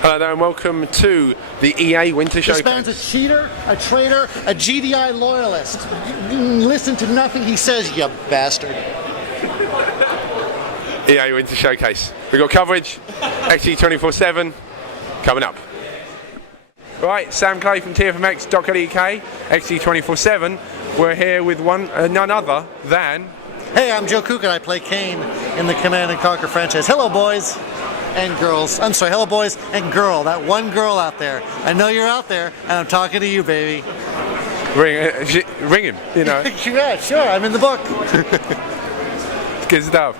Hello there and welcome to the EA Winter Showcase. This man's a cheater, a traitor, a GDI loyalist. Listen to nothing he says, you bastard. EA Winter Showcase. We've got coverage, XG 24/7, coming up. Right, Sam Clay from TFMX.co.uk, XG 24/7. We're here with none other than... Hey, I'm Joe Kucan. I play Kane in the Command & Conquer franchise. Hello, boys and girls. I'm sorry, hello, boys and girl. That one girl out there. I know you're out there, and I'm talking to you, baby. Ring him, you know. Yeah, sure. I'm in the book. Good stuff.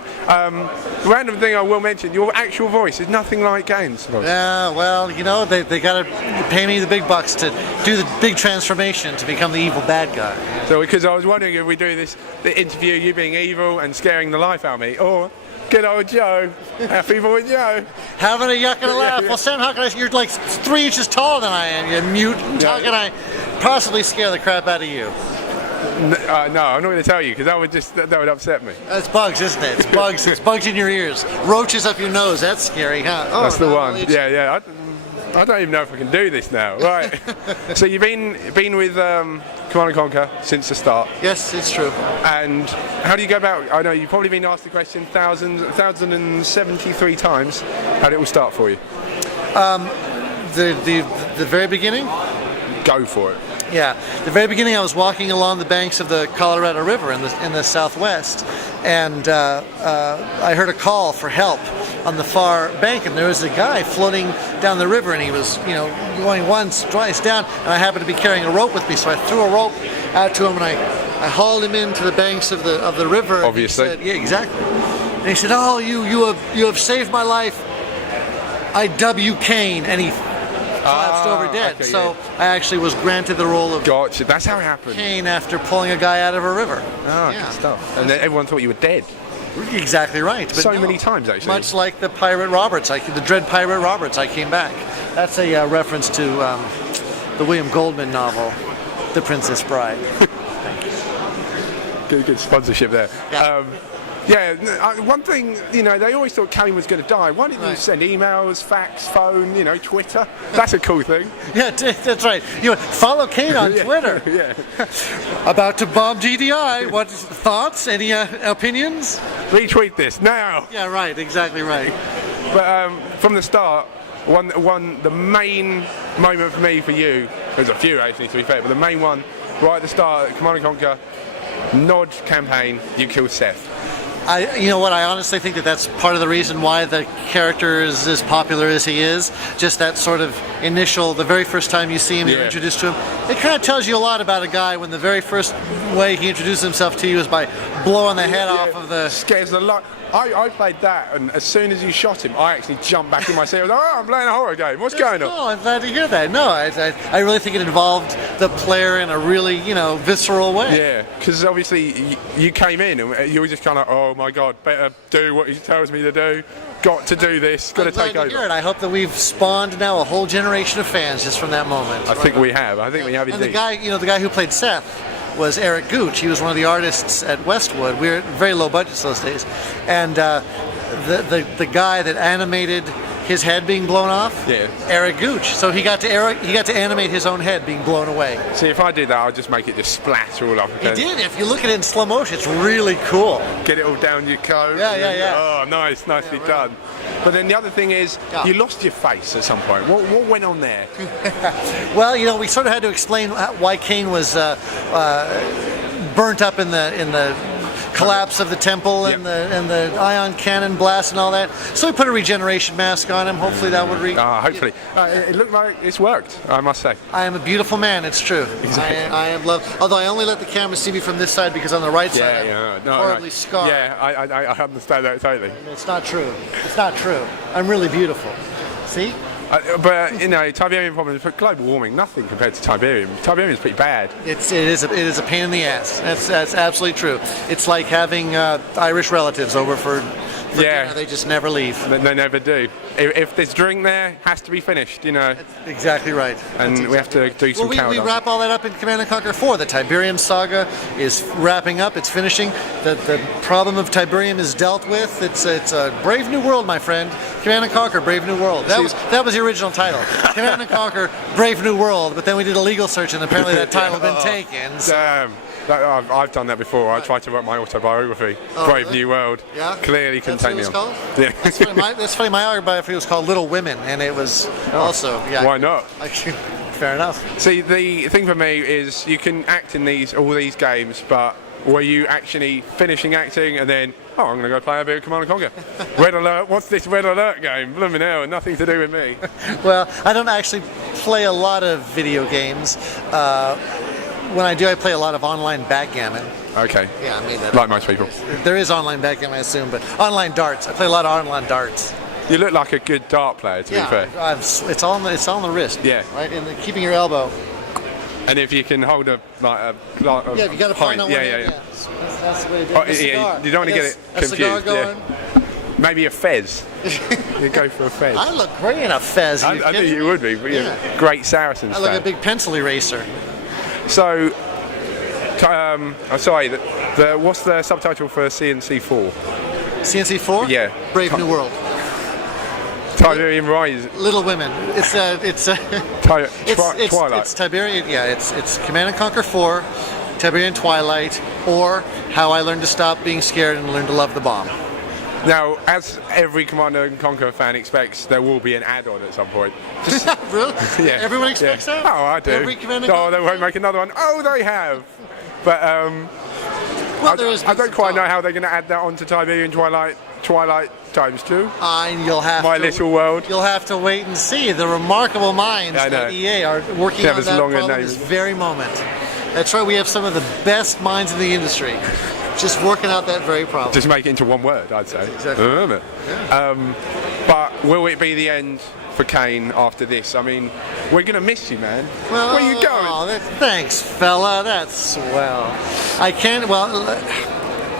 Random thing I will mention, your actual voice is nothing like Kane's voice. Yeah, well, you know, they got to pay me the big bucks to do the big transformation to become the evil bad guy. So, because I was wondering if we do the interview, you being evil and scaring the life out of me, or good old Joe, happy boy Joe. Having a yuck and a laugh. Well, Sam, how can I? You're like 3 inches taller than I am, you mutant. How can I possibly scare the crap out of you? No, I'm not going to tell you because that would upset me. That's bugs, isn't it? It's bugs. It's bugs in your ears, roaches up your nose. That's scary, huh? Oh, that's the one. Yeah. I don't even know if I can do this now. Right. So you've been with Command & Conquer since the start. Yes, it's true. And how do you go about? I know you've probably been asked the question 1,073 times. How did it all start for you? The very beginning. Go for it. Yeah, the very beginning I was walking along the banks of the Colorado River in the southwest, and I heard a call for help on the far bank, and there was a guy floating down the river, and he was, going once, twice down, and I happened to be carrying a rope with me, so I threw a rope out to him, and I hauled him into the banks of the river. Obviously. And he said, yeah, exactly. And he said, "Oh, you have saved my life. I dub you Kane," and he collapsed over dead. Okay, so I actually was granted the role of Gotcha. That's how it happened. Kane after pulling a guy out of a river. Oh, good stuff. And then everyone thought you were dead. Exactly right. But so many times, actually. Much like the Pirate Roberts, the Dread Pirate Roberts, I came back. That's a reference to the William Goldman novel, The Princess Bride. Thank you. Good sponsorship there. Yeah. One thing, they always thought Kane was going to die. Why didn't you send emails, fax, phone, Twitter? That's a cool thing. Yeah, that's right. Follow Kane on Twitter. Yeah. About to bomb GDI. What thoughts? Any opinions? Retweet this now. Yeah, right. Exactly right. But from the start, the main moment for me, for you, there's a few actually to be fair, but the main one right at the start, Command & Conquer, Nod campaign, you killed Seth. I honestly think that's part of the reason why the character is as popular as he is. Just that sort of the very first time you see him, you're introduced to him. It kind of tells you a lot about a guy when the very first way he introduced himself to you is by blowing the head off of the... Scares the lot. I played that, and as soon as you shot him, I actually jumped back in my seat. I was like, I'm playing a horror game. What's going on? Oh, I'm glad to hear that. No, I really think it involved the player in a really, visceral way. Yeah, because obviously you came in and you were just kind of, oh my God, better do what he tells me to do. Got to do this. Got to take over. Hear it. I hope that we've spawned now a whole generation of fans just from that moment. I think we have. I think we have indeed. And the guy who played Seth was Eric Gooch. He was one of the artists at Westwood. We were very low budgets those days, and the guy that animated his head being blown off, Eric Gooch. So he got to animate his own head being blown away. See, if I did that, I'd just make it just splatter all up. He did. If you look at it in slow motion, it's really cool. Get it all down your coat. Yeah. Oh, nicely done. But then the other thing is, you lost your face at some point. What went on there? Well, we sort of had to explain why Kane was burnt up in the collapse of the temple and the ion cannon blast and all that. So we put a regeneration mask on him. Hopefully that would hopefully. It looked like it's worked, I must say. I am a beautiful man, it's true. Exactly. I am loved. Although I only let the camera see me from this side because on the right side I'm horribly scarred. Yeah, I understand that totally. It's not true. It's not true. I'm really beautiful. See? But Tiberium problems, but global warming, nothing compared to Tiberium. Tiberium is pretty bad. It is a pain in the ass. That's absolutely true. It's like having Irish relatives over for for Yeah. dinner. They just never leave. They never do. If there's drink there, has to be finished, you know. Exactly right. And That's we have to do some we countdowns. wrap all that up in Command & Conquer 4. The Tiberium saga is wrapping up. It's finishing. The problem of Tiberium is dealt with. It's a brave new world, my friend. Command & Conquer, Brave New World. That was the original title. Command & Conquer, Brave New World. But then we did a legal search, and apparently that title had been taken. So. Damn. I've done that before. I tried to write my autobiography, Brave really? New World. Yeah? Clearly couldn't take me on. Called? Yeah. That's funny. My autobiography was called Little Women, and it was also. Yeah. Why not? Fair enough. See, the thing for me is you can act in all these games, but were you actually finishing acting and then, I'm going to go play a bit of Command & Conquer. Red Alert, what's this Red Alert game? Blooming hell, nothing to do with me. Well, I don't actually play a lot of video games. When I do, I play a lot of online backgammon. Okay. Yeah, I mean that. Like most people. There is online backgammon, I assume, but online darts. I play a lot of online darts. You look like a good dart player, to be fair. It's on the wrist. Yeah. Right, and keeping your elbow. And if you can hold a Yeah, you got to find out. Yeah. That's the way to do it. Yeah, you don't want to get it confused. A cigar going. Yeah. Maybe a fez. You go for a fez. I look great in a fez. I knew you would be. But you're a great Saracens I look fan. a big pencil eraser. So, sorry. What's the subtitle for CNC4? CNC4? Yeah. Brave New World. Tiberium Rise. Little Women. It's Twilight. It's Tiberian. Yeah, it's Command & Conquer 4, Tiberian Twilight, or How I Learned to Stop Being Scared and Learn to Love the Bomb. Now, as every Command & Conquer fan expects, there will be an add-on at some point. Really? Yeah. Everyone expects that? Oh, I do. Every Command & No, Conquer they won't make another one. Oh, they have. But I don't quite know how they're going to add that onto Tiberian Twilight times 2. You'll have Little World. You'll have to wait and see. The remarkable minds at EA are working on that problem this very moment. That's right. We have some of the best minds in the industry just working out that very problem. Just make it into one word, I'd say. Exactly. Yeah. But will it be the end for Kane after this? I mean, we're going to miss you, man. Well, where are you going? Thanks, fella. That's swell. I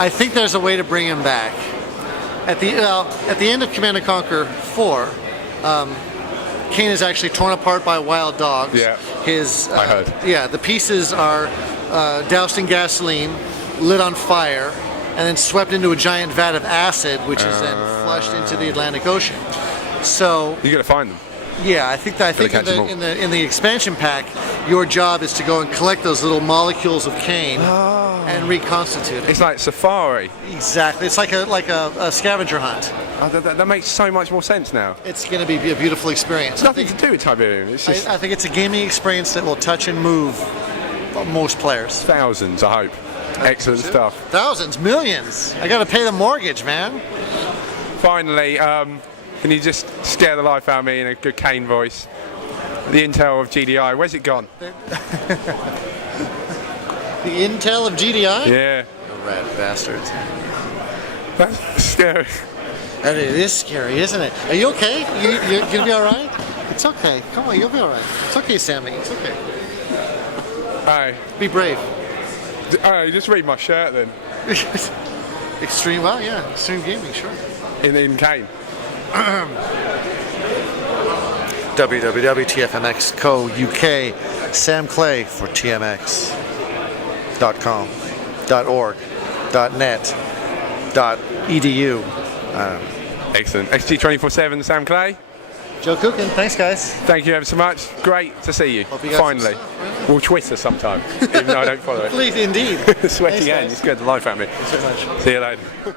think there's a way to bring him back. At the end of Command & Conquer 4, Kane is actually torn apart by wild dogs. Yeah. I heard. Yeah, the pieces are doused in gasoline, lit on fire, and then swept into a giant vat of acid, which is then flushed into the Atlantic Ocean. So You got to find them. yeah, I think in the expansion pack, your job is to go and collect those little molecules of Kane and reconstitute it. It's like Safari. Exactly. It's like a scavenger hunt. That makes so much more sense now. It's going to be a beautiful experience. It's nothing to do with Tiberium. It's just I think it's a gaming experience that will touch and move most players. thousands, I hope. Excellent stuff. Thousands, millions. I got to pay the mortgage, man. Finally, can you just scare the life out of me in a good Kane voice? The intel of GDI, where's it gone? The intel of GDI? Yeah. You rat bastards. That's scary. And it is scary, isn't it? Are you okay? You're going to be all right? It's okay. Come on, you'll be all right. It's okay, Sammy. It's okay. Alright. Be brave. Alright, just read my shirt then. Extreme, well, yeah. Extreme gaming, sure. In Kane. www.tfmx co UK Sam Clay for tmx.com .org .net .edu. Excellent. XG247, Sam Clay. Joe Kucan, thanks guys. Thank you ever so much. Great to see you. Finally. We'll Twitter sometime, even though I don't follow it. Please, indeed. Sweaty hand, you scared the life out of me. Thanks so much. See you later.